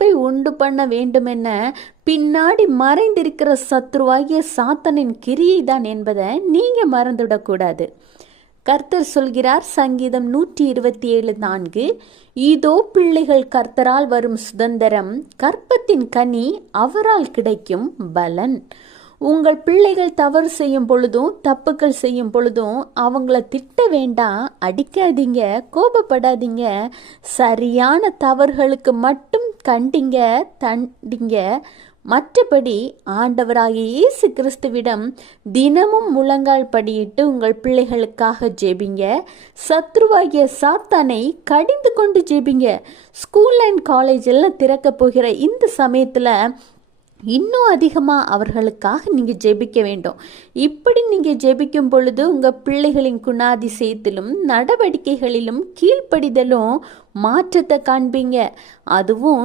வெறுப்பை உண்டு பண்ண வேண்டுமென பின்னாடி மறைந்திருக்கிற சத்ருவாகிய சாத்தனின் கிரியை தான் என்பதை நீங்க மறந்துவிடக்கூடாது. கர்த்தர் சொல்கிறார், சங்கீதம் 127:4, இதோ பிள்ளைகள் கர்த்தரால் வரும் சுதந்திரம், கற்பத்தின் கனி அவரால் கிடைக்கும் பலன். உங்கள் பிள்ளைகள் தவறு செய்யும் பொழுதும் தப்புக்கள் செய்யும் பொழுதும் அவங்கள திட்ட வேண்டாம், அடிக்காதீங்க, கோபப்படாதீங்க. சரியான தவறுகளுக்கு மட்டும் கண்டிங்க, தண்டிங்க. மற்றபடி ஆண்டவராகிய இயேசு கிறிஸ்துவிடம் தினமும் முழங்கால் படியிட்டு உங்கள் பிள்ளைகளுக்காக ஜெபிங்க. சத்ருவாகிய சாத்தானை கடிந்து கொண்டு ஜெபிங்க. ஸ்கூல் அண்ட் காலேஜ் எல்லாம் திறக்க போகிற இந்த சமயத்தில் இன்னும் அதிகமாக அவர்களுக்காக நீங்கள் ஜெபிக்க வேண்டும். இப்படி நீங்கள் ஜெபிக்கும் பொழுது உங்கள் பிள்ளைகளின் குணாதிசயத்திலும் நடவடிக்கைகளிலும் கீழ்ப்படிதலும் மாற்றத்தை காண்பீங்க. அதுவும்